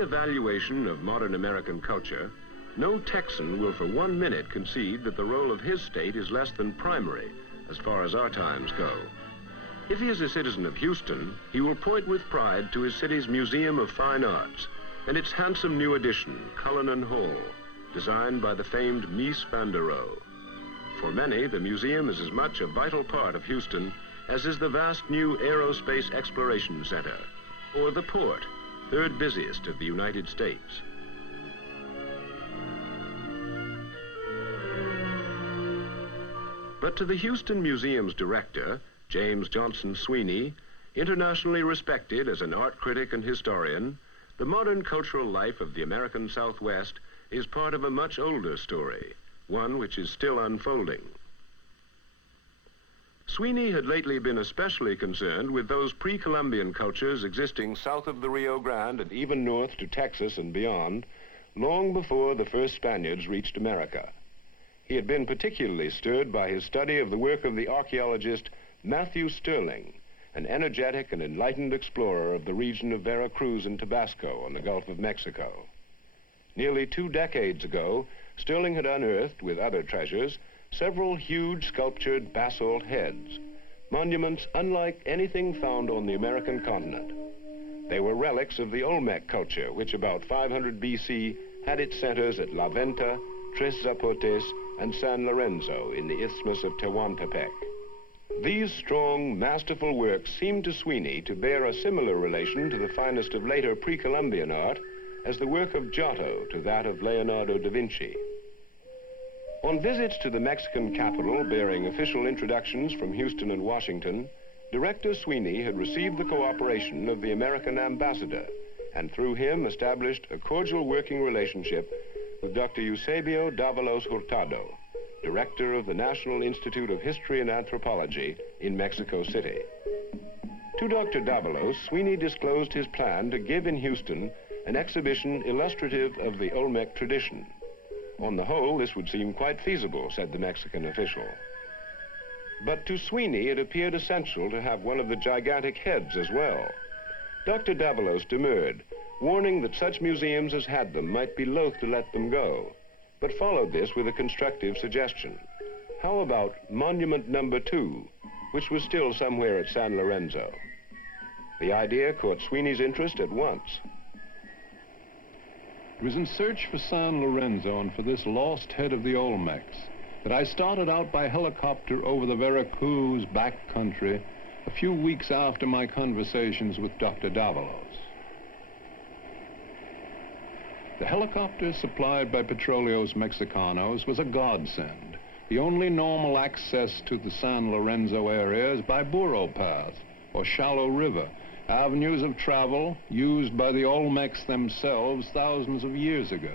evaluation of modern American culture, no Texan will for 1 minute concede that the role of his state is less than primary as far as our times go. If he is a citizen of Houston, he will point with pride to his city's Museum of Fine Arts and its handsome new addition, Cullinan Hall, designed by the famed Mies van der Rohe. For many, the museum is as much a vital part of Houston as is the vast new Aerospace Exploration Center, or the port, third busiest of the United States. But to the Houston Museum's director, James Johnson Sweeney, internationally respected as an art critic and historian, the modern cultural life of the American Southwest is part of a much older story, one which is still unfolding. Sweeney had lately been especially concerned with those pre-Columbian cultures existing south of the Rio Grande and even north to Texas and beyond, long before the first Spaniards reached America. He had been particularly stirred by his study of the work of the archaeologist Matthew Stirling, an energetic and enlightened explorer of the region of Veracruz and Tabasco on the Gulf of Mexico. Nearly 2 decades ago, Stirling had unearthed, with other treasures, several huge sculptured basalt heads, monuments unlike anything found on the American continent. They were relics of the Olmec culture, which about 500 BC had its centers at La Venta, Tres Zapotes, and San Lorenzo in the Isthmus of Tehuantepec. These strong, masterful works seem to Sweeney to bear a similar relation to the finest of later pre-Columbian art as the work of Giotto to that of Leonardo da Vinci. On visits to the Mexican capital bearing official introductions from Houston and Washington, Director Sweeney had received the cooperation of the American ambassador and through him established a cordial working relationship with Dr. Eusebio Davalos Hurtado, director of the National Institute of History and Anthropology in Mexico City. To Dr. Davalos, Sweeney disclosed his plan to give in Houston an exhibition illustrative of the Olmec tradition. On the whole, this would seem quite feasible, said the Mexican official. But to Sweeney, it appeared essential to have one of the gigantic heads as well. Dr. Davalos demurred, warning that such museums as had them might be loath to let them go, but followed this with a constructive suggestion. How about Monument Number 2, which was still somewhere at San Lorenzo? The idea caught Sweeney's interest at once. It was in search for San Lorenzo and for this lost head of the Olmecs that I started out by helicopter over the Veracruz backcountry a few weeks after my conversations with Dr. Davalos. The helicopter supplied by Petróleos Mexicanos was a godsend. The only normal access to the San Lorenzo area is by burro path or shallow river, avenues of travel used by the Olmecs themselves thousands of years ago.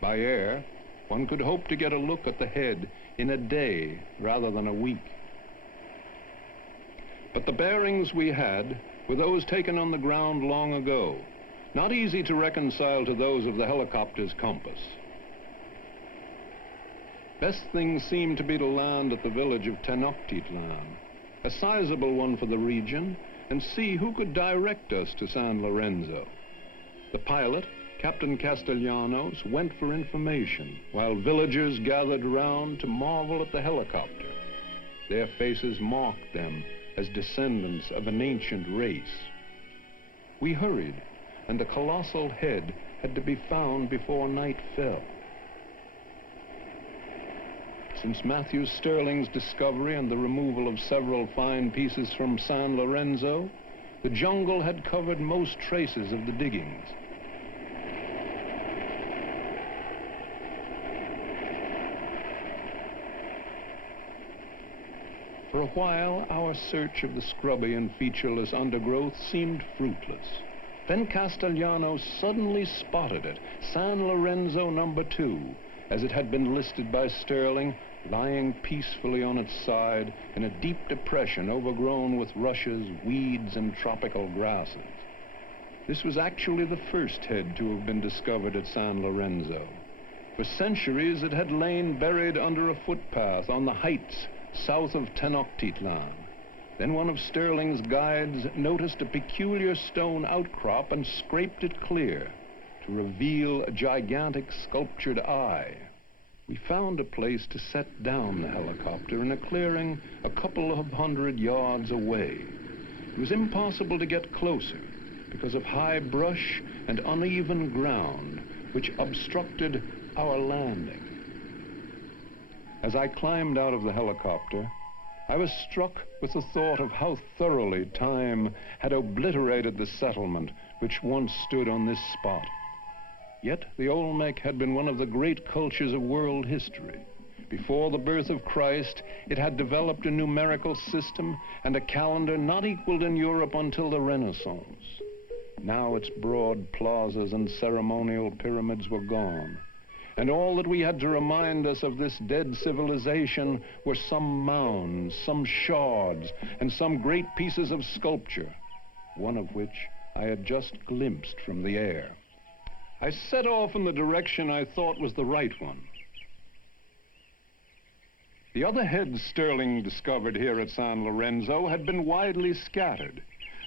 By air, one could hope to get a look at the head in a day rather than a week. But the bearings we had were those taken on the ground long ago, not easy to reconcile to those of the helicopter's compass. Best thing seemed to be to land at the village of Tenochtitlan, a sizable one for the region, and see who could direct us to San Lorenzo. The pilot, Captain Castellanos, went for information, while villagers gathered round to marvel at the helicopter. Their faces mocked them as descendants of an ancient race. We hurried, and the colossal head had to be found before night fell. Since Matthew Stirling's discovery and the removal of several fine pieces from San Lorenzo, the jungle had covered most traces of the diggings. For a while, our search of the scrubby and featureless undergrowth seemed fruitless. Then Castellanos suddenly spotted it, San Lorenzo number 2, as it had been listed by Stirling, lying peacefully on its side in a deep depression overgrown with rushes, weeds, and tropical grasses. This was actually the first head to have been discovered at San Lorenzo. For centuries, it had lain buried under a footpath on the heights south of Tenochtitlan. Then one of Stirling's guides noticed a peculiar stone outcrop and scraped it clear. to reveal a gigantic sculptured eye. We found a place to set down the helicopter in a clearing a couple of 100 yards away. It was impossible to get closer because of high brush and uneven ground which obstructed our landing. As I climbed out of the helicopter, I was struck with the thought of how thoroughly time had obliterated the settlement which once stood on this spot. Yet the Olmec had been one of the great cultures of world history. Before the birth of Christ, it had developed a numerical system and a calendar not equaled in Europe until the Renaissance. Now its broad plazas and ceremonial pyramids were gone, and all that we had to remind us of this dead civilization were some mounds, some shards, and some great pieces of sculpture, one of which I had just glimpsed from the air. I set off in the direction I thought was the right one. The other heads Sterling discovered here at San Lorenzo had been widely scattered.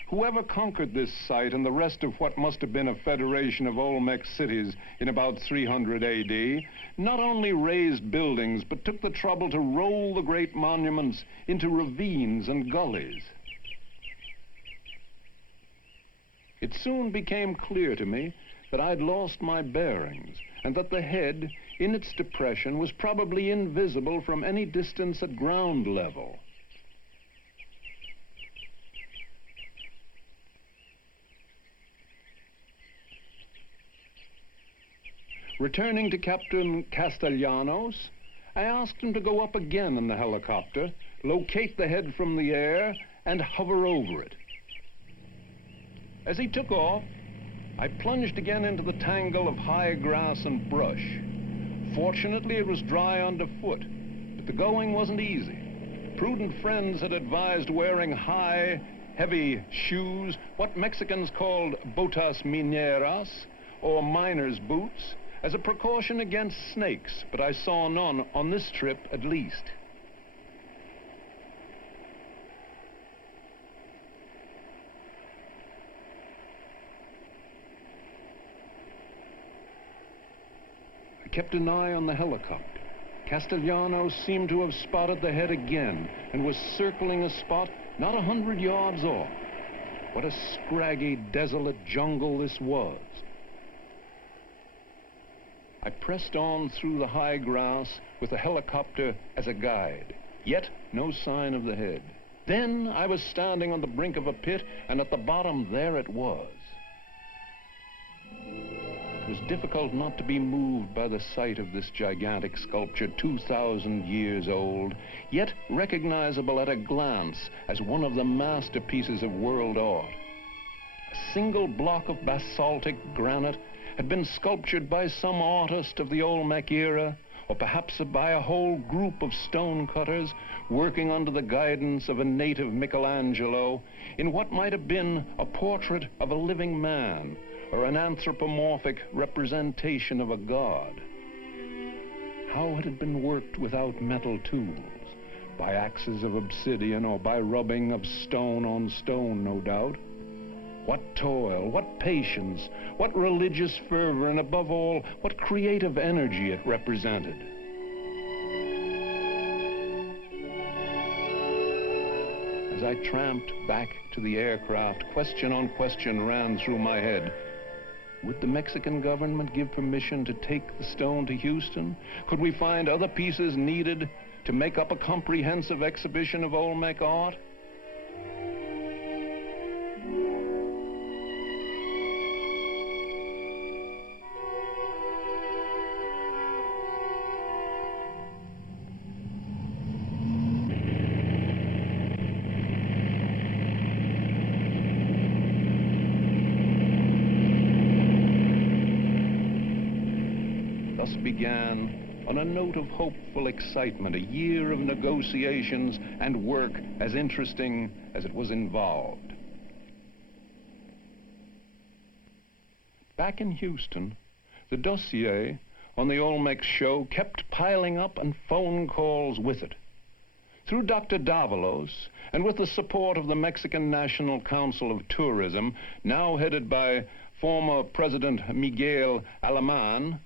Whoever conquered this site and the rest of what must have been a federation of Olmec cities in about 300 AD not only raised buildings, but took the trouble to roll the great monuments into ravines and gullies. It soon became clear to me that I'd lost my bearings, and that the head, in its depression, was probably invisible from any distance at ground level. Returning to Captain Castellanos, I asked him to go up again in the helicopter, locate the head from the air, and hover over it. As he took off, I plunged again into the tangle of high grass and brush. Fortunately, it was dry underfoot, but the going wasn't easy. Prudent friends had advised wearing high, heavy shoes, what Mexicans called botas mineras, or miner's boots, as a precaution against snakes, but I saw none on this trip at least. I kept an eye on the helicopter. Castellanos seemed to have spotted the head again and was circling a spot not 100 yards off. What a scraggy, desolate jungle this was. I pressed on through the high grass with the helicopter as a guide, yet no sign of the head. Then I was standing on the brink of a pit, and at the bottom there it was. It was difficult not to be moved by the sight of this gigantic sculpture, 2,000 years old, yet recognizable at a glance as one of the masterpieces of world art. A single block of basaltic granite had been sculptured by some artist of the Olmec era, or perhaps by a whole group of stonecutters working under the guidance of a native Michelangelo in what might have been a portrait of a living man or an anthropomorphic representation of a god. How had it been worked without metal tools? By axes of obsidian or by rubbing of stone on stone, no doubt. What toil, what patience, what religious fervor, and above all, what creative energy it represented. As I tramped back to the aircraft, question on question ran through my head. Would the Mexican government give permission to take the stone to Houston? Could we find other pieces needed to make up a comprehensive exhibition of Olmec art? Thus began, on a note of hopeful excitement, a year of negotiations and work as interesting as it was involved. Back in Houston, the dossier on the Olmec show kept piling up, and phone calls with it. Through Dr. Davalos, and with the support of the Mexican National Council of Tourism, now headed by former President Miguel Alemán,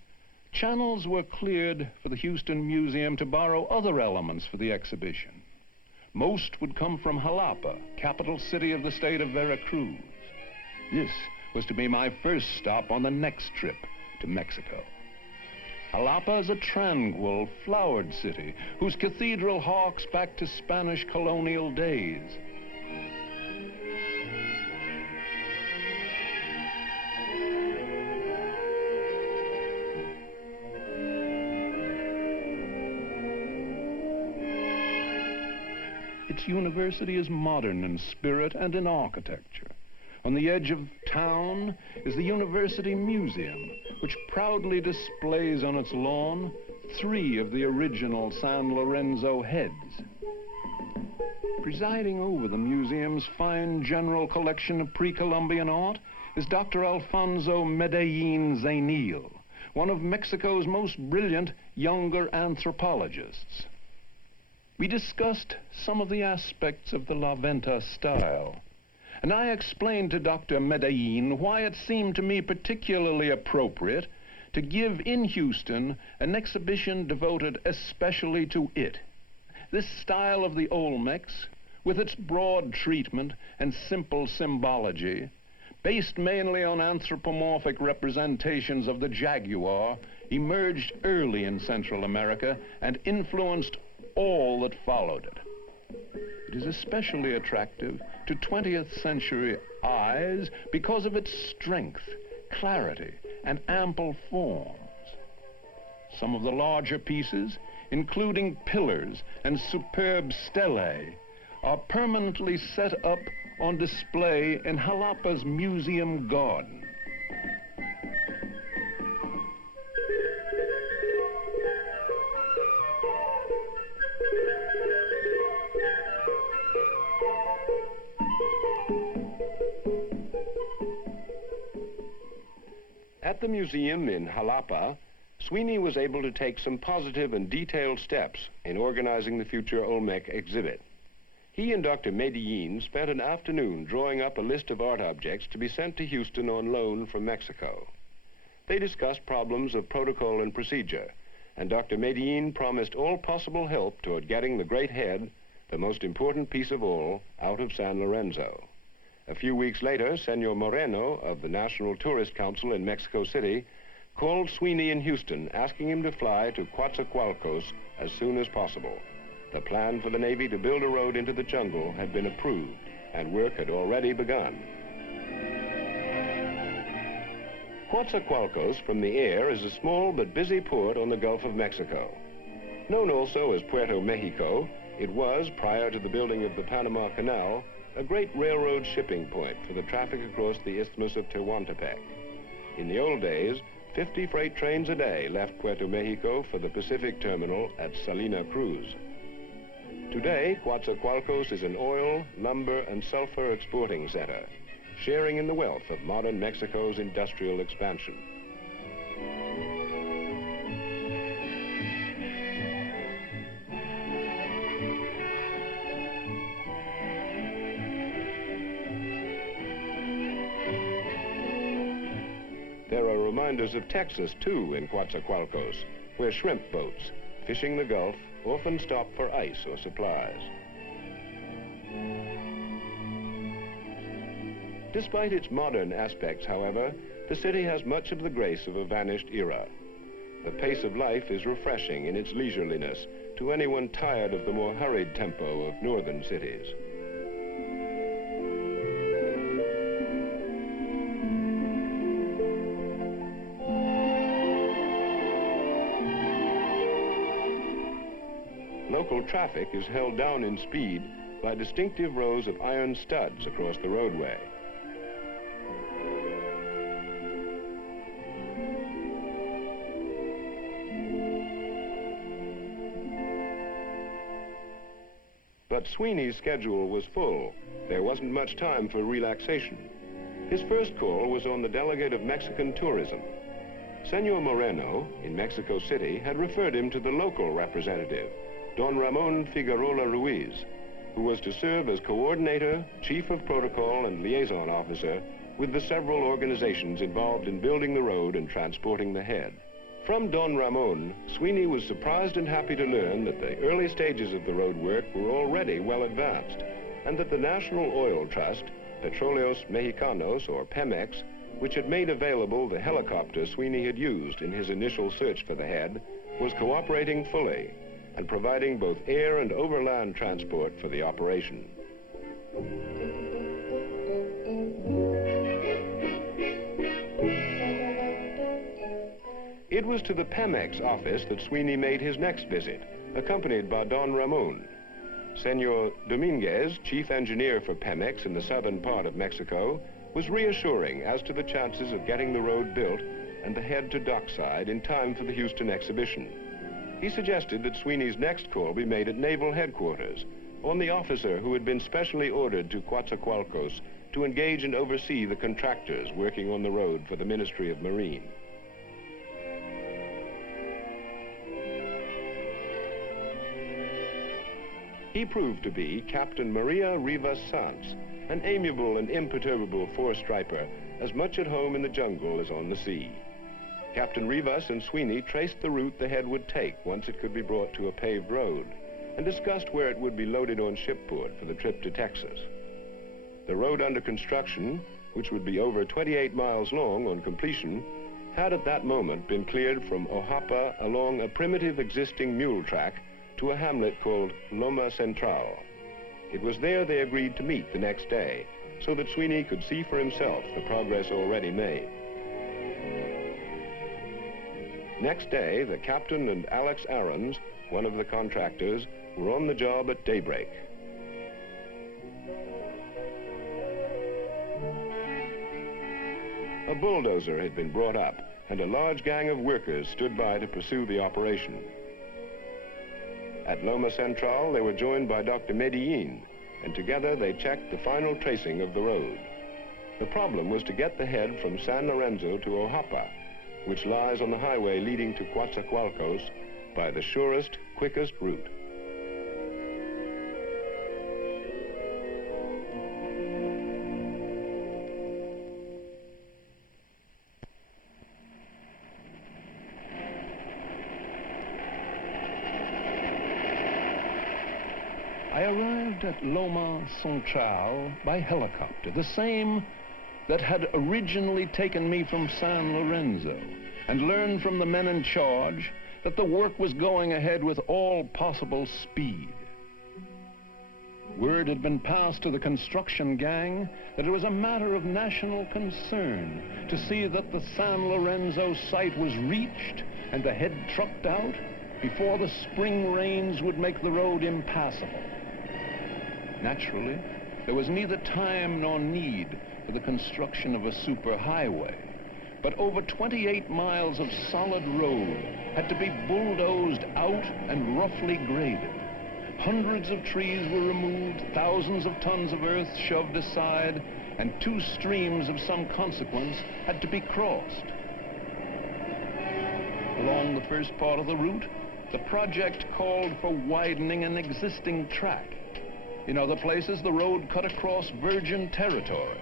channels were cleared for the Houston Museum to borrow other elements for the exhibition. Most would come from Jalapa, capital city of the state of Veracruz. This was to be my first stop on the next trip to Mexico. Jalapa is a tranquil, flowered city whose cathedral harks back to Spanish colonial days. Its university is modern in spirit and in architecture. On the edge of town is the University Museum, which proudly displays on its lawn 3 of the original San Lorenzo heads. Presiding over the museum's fine general collection of pre-Columbian art is Dr. Alfonso Medellin Zainil, one of Mexico's most brilliant younger anthropologists. We discussed some of the aspects of the La Venta style, and I explained to Dr. Medellin why it seemed to me particularly appropriate to give in Houston an exhibition devoted especially to it. This style of the Olmecs, with its broad treatment and simple symbology, based mainly on anthropomorphic representations of the jaguar, emerged early in Central America and influenced all that followed it. It is especially attractive to 20th century eyes because of its strength, clarity, and ample forms. Some of the larger pieces, including pillars and superb stelae, are permanently set up on display in Jalapa's museum garden. At the museum in Jalapa, Sweeney was able to take some positive and detailed steps in organizing the future Olmec exhibit. He and Dr. Medellin spent an afternoon drawing up a list of art objects to be sent to Houston on loan from Mexico. They discussed problems of protocol and procedure, and Dr. Medellin promised all possible help toward getting the great head, the most important piece of all, out of San Lorenzo. A few weeks later, Senor Moreno of the National Tourist Council in Mexico City called Sweeney in Houston, asking him to fly to Coatzacoalcos as soon as possible. The plan for the Navy to build a road into the jungle had been approved, and work had already begun. Coatzacoalcos from the air is a small but busy port on the Gulf of Mexico. Known also as Puerto Mexico, it was, prior to the building of the Panama Canal, a great railroad shipping point for the traffic across the Isthmus of Tehuantepec. In the old days, 50 freight trains a day left Puerto Mexico for the Pacific terminal at Salina Cruz. Today, Coatzacoalcos is an oil, lumber, and sulfur exporting center, sharing in the wealth of modern Mexico's industrial expansion. There are reminders of Texas, too, in Coatzacoalcos, where shrimp boats, fishing the Gulf, often stop for ice or supplies. Despite its modern aspects, however, the city has much of the grace of a vanished era. The pace of life is refreshing in its leisureliness to anyone tired of the more hurried tempo of northern cities. Local traffic is held down in speed by distinctive rows of iron studs across the roadway. But Sweeney's schedule was full. There wasn't much time for relaxation. His first call was on the delegate of Mexican tourism. Senor Moreno, in Mexico City, had referred him to the local representative, Don Ramon Figueroa Ruiz, who was to serve as coordinator, chief of protocol, and liaison officer with the several organizations involved in building the road and transporting the head. From Don Ramon, Sweeney was surprised and happy to learn that the early stages of the road work were already well advanced, and that the National Oil Trust, Petróleos Mexicanos, or Pemex, which had made available the helicopter Sweeney had used in his initial search for the head, was cooperating fully and providing both air and overland transport for the operation. It was to the Pemex office that Sweeney made his next visit, accompanied by Don Ramon. Senor Dominguez, chief engineer for Pemex in the southern part of Mexico, was reassuring as to the chances of getting the road built and the head to dockside in time for the Houston exhibition. He suggested that Sweeney's next call be made at Naval Headquarters on the officer who had been specially ordered to Coatzacoalcos to engage and oversee the contractors working on the road for the Ministry of Marine. He proved to be Captain Maria Rivas Sanz, an amiable and imperturbable four-striper, as much at home in the jungle as on the sea. Captain Rivas and Sweeney traced the route the head would take once it could be brought to a paved road, and discussed where it would be loaded on shipboard for the trip to Texas. The road under construction, which would be over 28 miles long on completion, had at that moment been cleared from Ojapa along a primitive existing mule track to a hamlet called Loma Central. It was there they agreed to meet the next day, so that Sweeney could see for himself the progress already made. Next day, the captain and Alex Aarons, one of the contractors, were on the job at daybreak. A bulldozer had been brought up, and a large gang of workers stood by to pursue the operation. At Loma Central, they were joined by Dr. Medellin, and together they checked the final tracing of the road. The problem was to get the head from San Lorenzo to Ojapa, which lies on the highway leading to Coatzacoalcos, by the surest, quickest route. I arrived at Loma Central by helicopter, the same that had originally taken me from San Lorenzo, and learned from the men in charge that the work was going ahead with all possible speed. Word had been passed to the construction gang that it was a matter of national concern to see that the San Lorenzo site was reached and the head trucked out before the spring rains would make the road impassable. Naturally, there was neither time nor need for the construction of a superhighway, but over 28 miles of solid road had to be bulldozed out and roughly graded. Hundreds of trees were removed, thousands of tons of earth shoved aside, and 2 streams of some consequence had to be crossed. Along the first part of the route, the project called for widening an existing track. In other places, the road cut across virgin territory.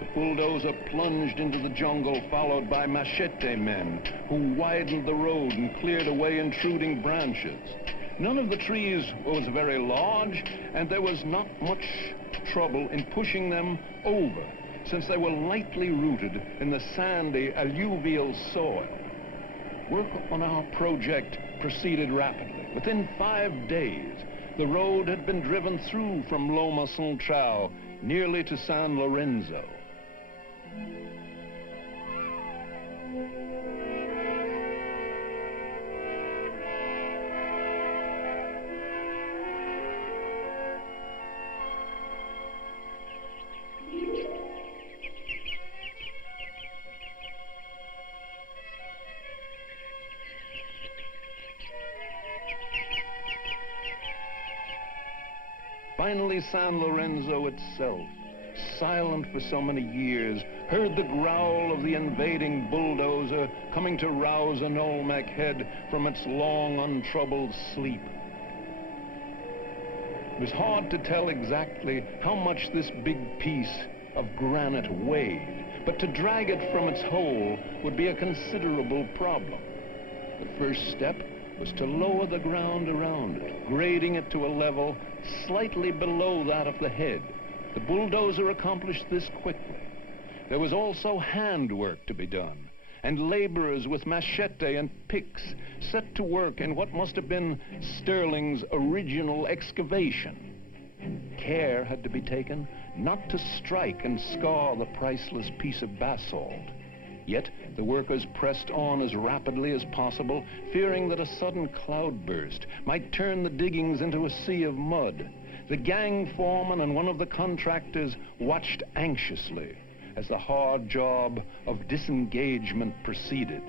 The bulldozer plunged into the jungle, followed by machete men, who widened the road and cleared away intruding branches. None of the trees was very large, and there was not much trouble in pushing them over, since they were lightly rooted in the sandy alluvial soil. Work on our project proceeded rapidly. Within 5 days, the road had been driven through from Loma Central nearly to San Lorenzo. Finally, San Lorenzo itself, silent for so many years, heard the growl of the invading bulldozer coming to rouse an Olmec head from its long, untroubled sleep. It was hard to tell exactly how much this big piece of granite weighed, but to drag it from its hole would be a considerable problem. The first step was to lower the ground around it, grading it to a level slightly below that of the head. The bulldozer accomplished this quickly. There was also handwork to be done, and laborers with machete and picks set to work in what must have been Stirling's original excavation. Care had to be taken not to strike and scar the priceless piece of basalt. Yet the workers pressed on as rapidly as possible, fearing that a sudden cloudburst might turn the diggings into a sea of mud. The gang foreman and one of the contractors watched anxiously as the hard job of disengagement proceeded.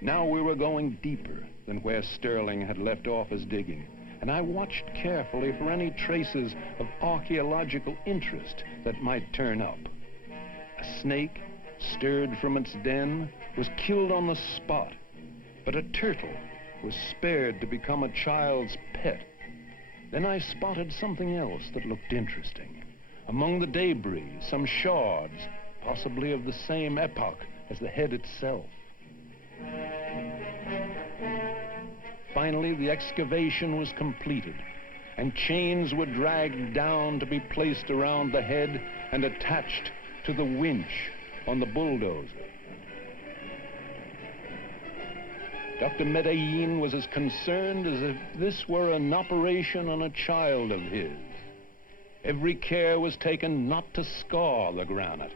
Now we were going deeper than where Stirling had left off his digging, and I watched carefully for any traces of archaeological interest that might turn up. A snake, stirred from its den, was killed on the spot, but a turtle was spared to become a child's pet. Then I spotted something else that looked interesting. Among the debris, some shards, possibly of the same epoch as the head itself. Finally, the excavation was completed, and chains were dragged down to be placed around the head and attached to the winch on the bulldozer. Dr. Medellin was as concerned as if this were an operation on a child of his. Every care was taken not to scar the granite.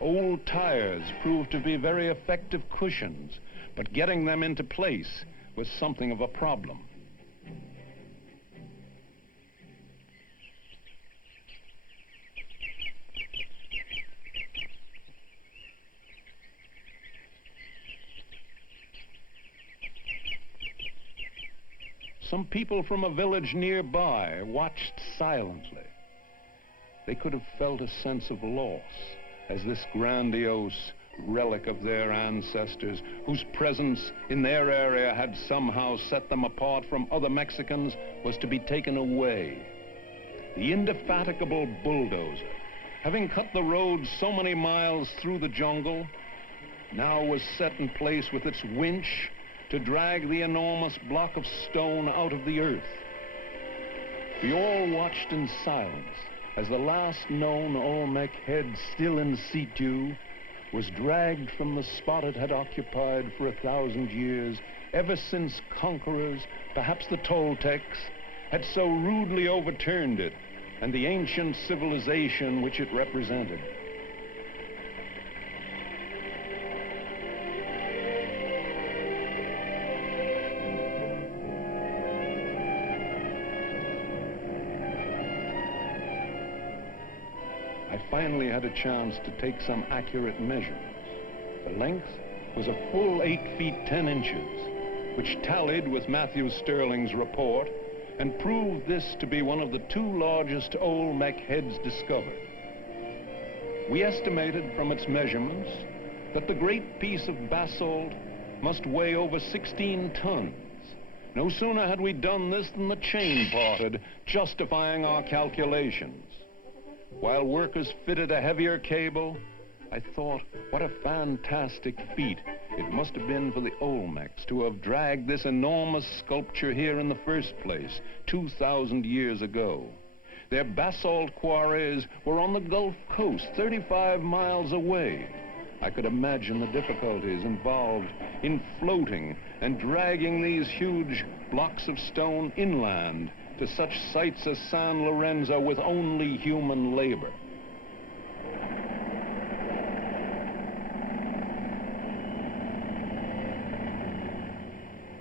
Old tires proved to be very effective cushions, but getting them into place was something of a problem. Some people from a village nearby watched silently. They could have felt a sense of loss as this grandiose relic of their ancestors, whose presence in their area had somehow set them apart from other Mexicans, was to be taken away. The indefatigable bulldozer, having cut the road so many miles through the jungle, now was set in place with its winch to drag the enormous block of stone out of the earth. We all watched in silence as the last known Olmec head, still in situ, was dragged from the spot it had occupied for 1,000 years, ever since conquerors, perhaps the Toltecs, had so rudely overturned it and the ancient civilization which it represented. I finally had a chance to take some accurate measurements. The length was a full 8 feet 10 inches, which tallied with Matthew Stirling's report and proved this to be one of the 2 largest Olmec heads discovered. We estimated from its measurements that the great piece of basalt must weigh over 16 tons. No sooner had we done this than the chain parted, justifying our calculations. While workers fitted a heavier cable, I thought, what a fantastic feat it must have been for the Olmecs to have dragged this enormous sculpture here in the first place, 2,000 years ago. Their basalt quarries were on the Gulf Coast, 35 miles away. I could imagine the difficulties involved in floating and dragging these huge blocks of stone inland to such sites as San Lorenzo with only human labor.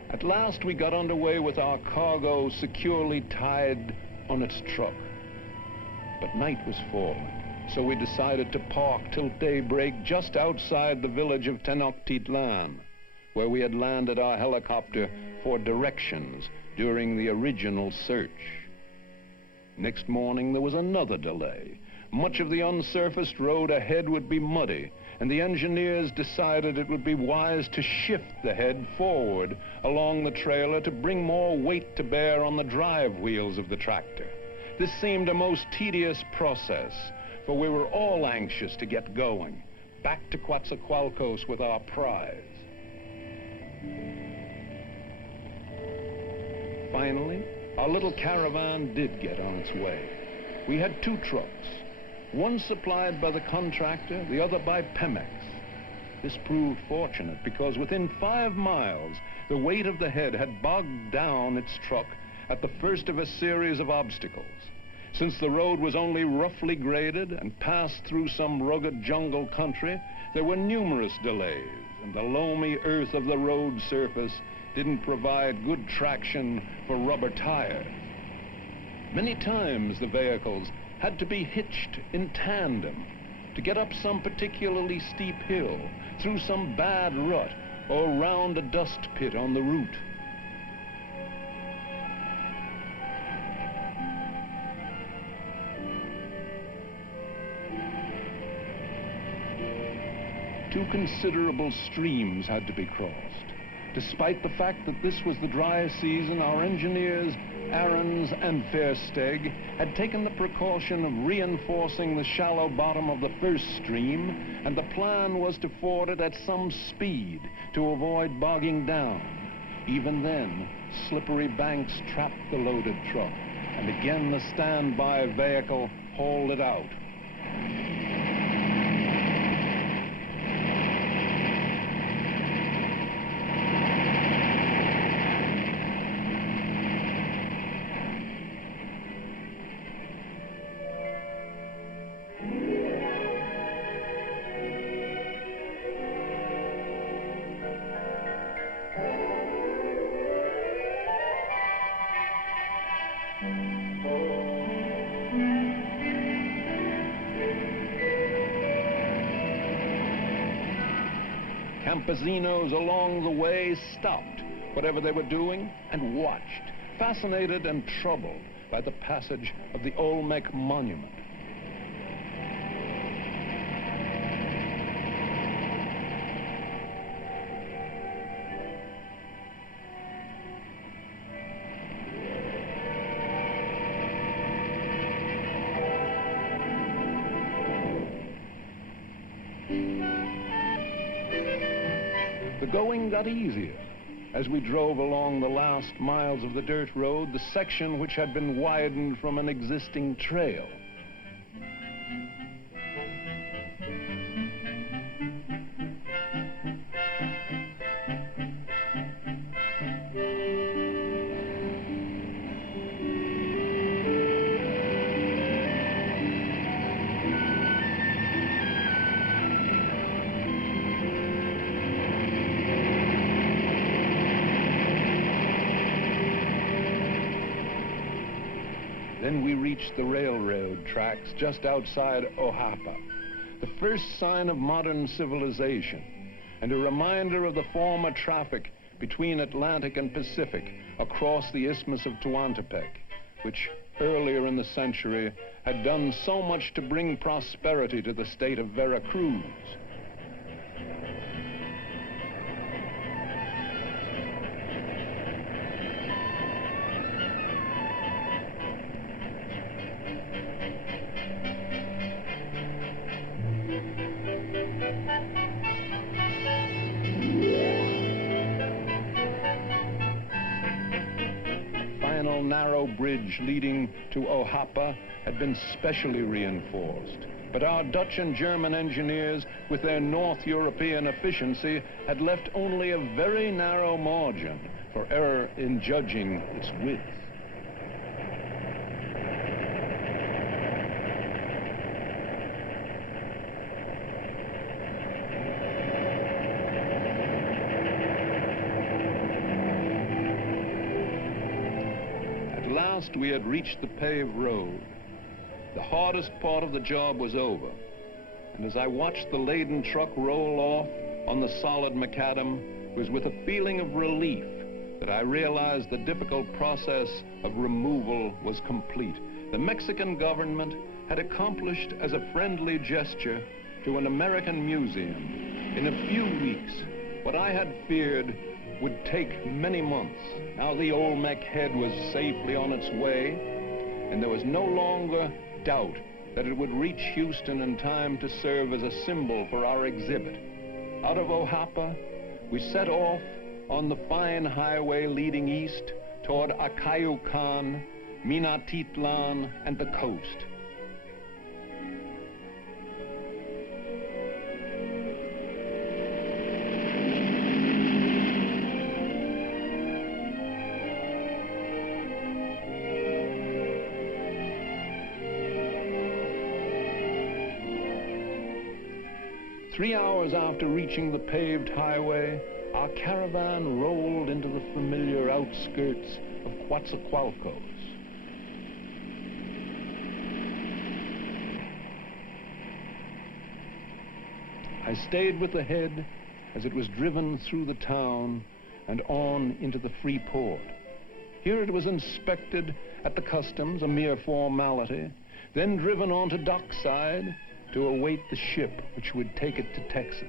At last we got underway with our cargo securely tied on its truck. But night was falling, so we decided to park till daybreak just outside the village of Tenochtitlan, where we had landed our helicopter for directions during the original search. Next morning there was another delay. Much of the unsurfaced road ahead would be muddy, and the engineers decided it would be wise to shift the head forward along the trailer to bring more weight to bear on the drive wheels of the tractor. This seemed a most tedious process, for we were all anxious to get going, back to Coatzacoalcos with our prize. Finally, our little caravan did get on its way. We had 2 trucks, one supplied by the contractor, the other by Pemex. This proved fortunate because within 5 miles, the weight of the head had bogged down its truck at the first of a series of obstacles. Since the road was only roughly graded and passed through some rugged jungle country, there were numerous delays, and the loamy earth of the road surface didn't provide good traction for rubber tires. Many times the vehicles had to be hitched in tandem to get up some particularly steep hill, through some bad rut, or round a dust pit on the route. Two considerable streams had to be crossed. Despite the fact that this was the dry season, our engineers, Aarons and Versteeg, had taken the precaution of reinforcing the shallow bottom of the first stream, and the plan was to ford it at some speed to avoid bogging down. Even then, slippery banks trapped the loaded truck, and again the standby vehicle hauled it out. Campesinos along the way stopped whatever they were doing and watched, fascinated and troubled by the passage of the Olmec monument. The going got easier as we drove along the last miles of the dirt road, the section which had been widened from an existing trail. Then we reached the railroad tracks just outside Ojapa, the first sign of modern civilization, and a reminder of the former traffic between Atlantic and Pacific across the Isthmus of Tehuantepec, which earlier in the century had done so much to bring prosperity to the state of Veracruz. Narrow bridge leading to Ojapa had been specially reinforced, but our Dutch and German engineers, with their North European efficiency, had left only a very narrow margin for error in judging its width. At last we had reached the paved road. The hardest part of the job was over, and as I watched the laden truck roll off on the solid macadam, it was with a feeling of relief that I realized the difficult process of removal was complete. The Mexican government had accomplished as a friendly gesture to an American museum in a few weeks what I had feared would take many months. Now the Olmec head was safely on its way, and there was no longer doubt that it would reach Houston in time to serve as a symbol for our exhibit. Out of Ohapa, we set off on the fine highway leading east toward Acayucan, Minatitlan, and the coast. Three hours after reaching the paved highway, our caravan rolled into the familiar outskirts of Coatzacoalcos. I stayed with the head as it was driven through the town and on into the free port. Here it was inspected at the customs, a mere formality, then driven onto dockside to await the ship which would take it to Texas.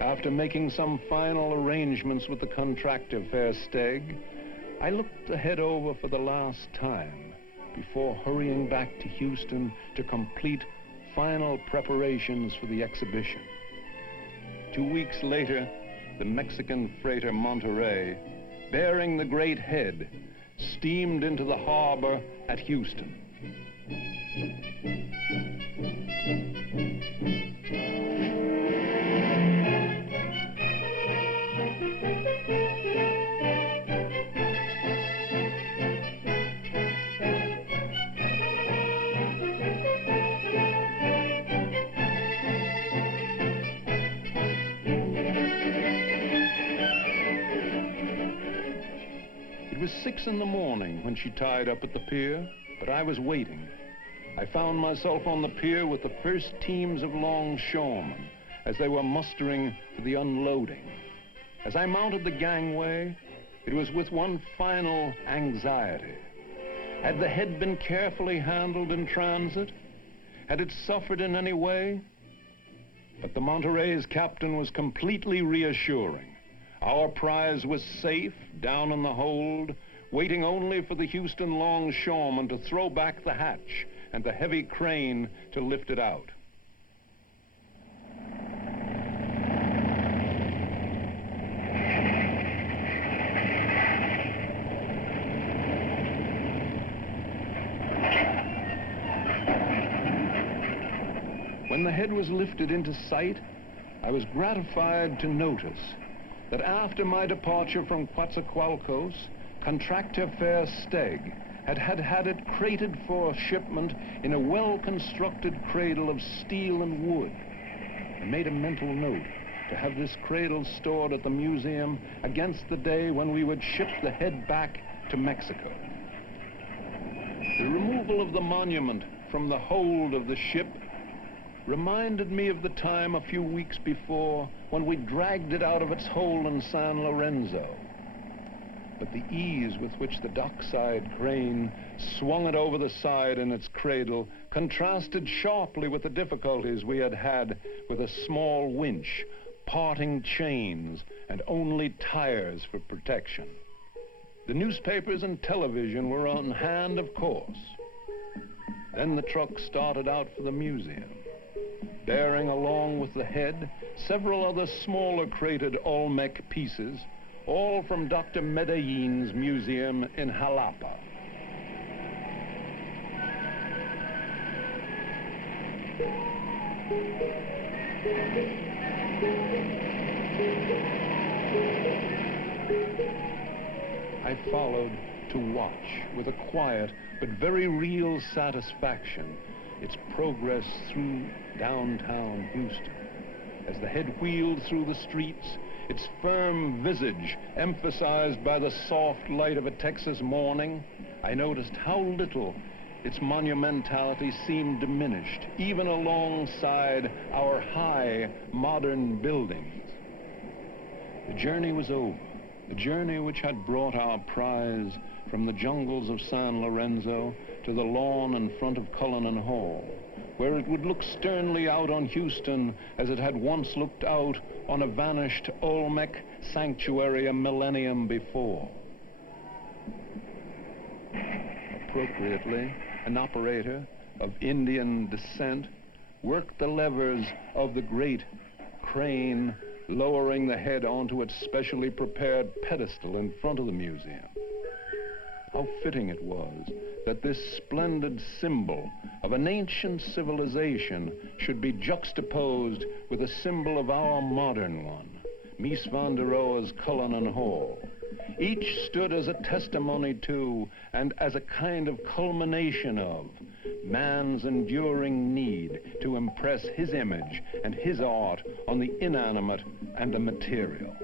After making some final arrangements with the contractor, Versteeg, I looked the head over for the last time before hurrying back to Houston to complete final preparations for the exhibition. 2 weeks later, the Mexican freighter Monterey, bearing the great head, steamed into the harbor at Houston. It was 6 in the morning when she tied up at the pier, but I was waiting. I found myself on the pier with the first teams of longshoremen as they were mustering for the unloading. As I mounted the gangway, it was with one final anxiety. Had the head been carefully handled in transit? Had it suffered in any way? But the Monterey's captain was completely reassuring. Our prize was safe down in the hold, waiting only for the Houston longshoreman to throw back the hatch and the heavy crane to lift it out. When the head was lifted into sight, I was gratified to notice that after my departure from Coatzacoalcos, contractor Versteeg had it crated for shipment in a well-constructed cradle of steel and wood. I made a mental note to have this cradle stored at the museum against the day when we would ship the head back to Mexico. The removal of the monument from the hold of the ship reminded me of the time a few weeks before when we dragged it out of its hole in San Lorenzo. But the ease with which the dockside crane swung it over the side in its cradle contrasted sharply with the difficulties we had had with a small winch, parting chains, and only tires for protection. The newspapers and television were on hand, of course. Then the truck started out for the museum, bearing along with the head several other smaller crated Olmec pieces, all from Dr. Medellin's museum in Jalapa. I followed to watch with a quiet but very real satisfaction its progress through downtown Houston. As the head wheeled through the streets, its firm visage emphasized by the soft light of a Texas morning, I noticed how little its monumentality seemed diminished, even alongside our high, modern buildings. The journey was over, the journey which had brought our prize from the jungles of San Lorenzo to the lawn in front of Cullinan Hall, where it would look sternly out on Houston as it had once looked out on a vanished Olmec sanctuary a millennium before. Appropriately, an operator of Indian descent worked the levers of the great crane, lowering the head onto its specially prepared pedestal in front of the museum. How fitting it was that this splendid symbol of an ancient civilization should be juxtaposed with a symbol of our modern one, Mies van der Rohe's Cullinan Hall. Each stood as a testimony to, and as a kind of culmination of, man's enduring need to impress his image and his art on the inanimate and the material.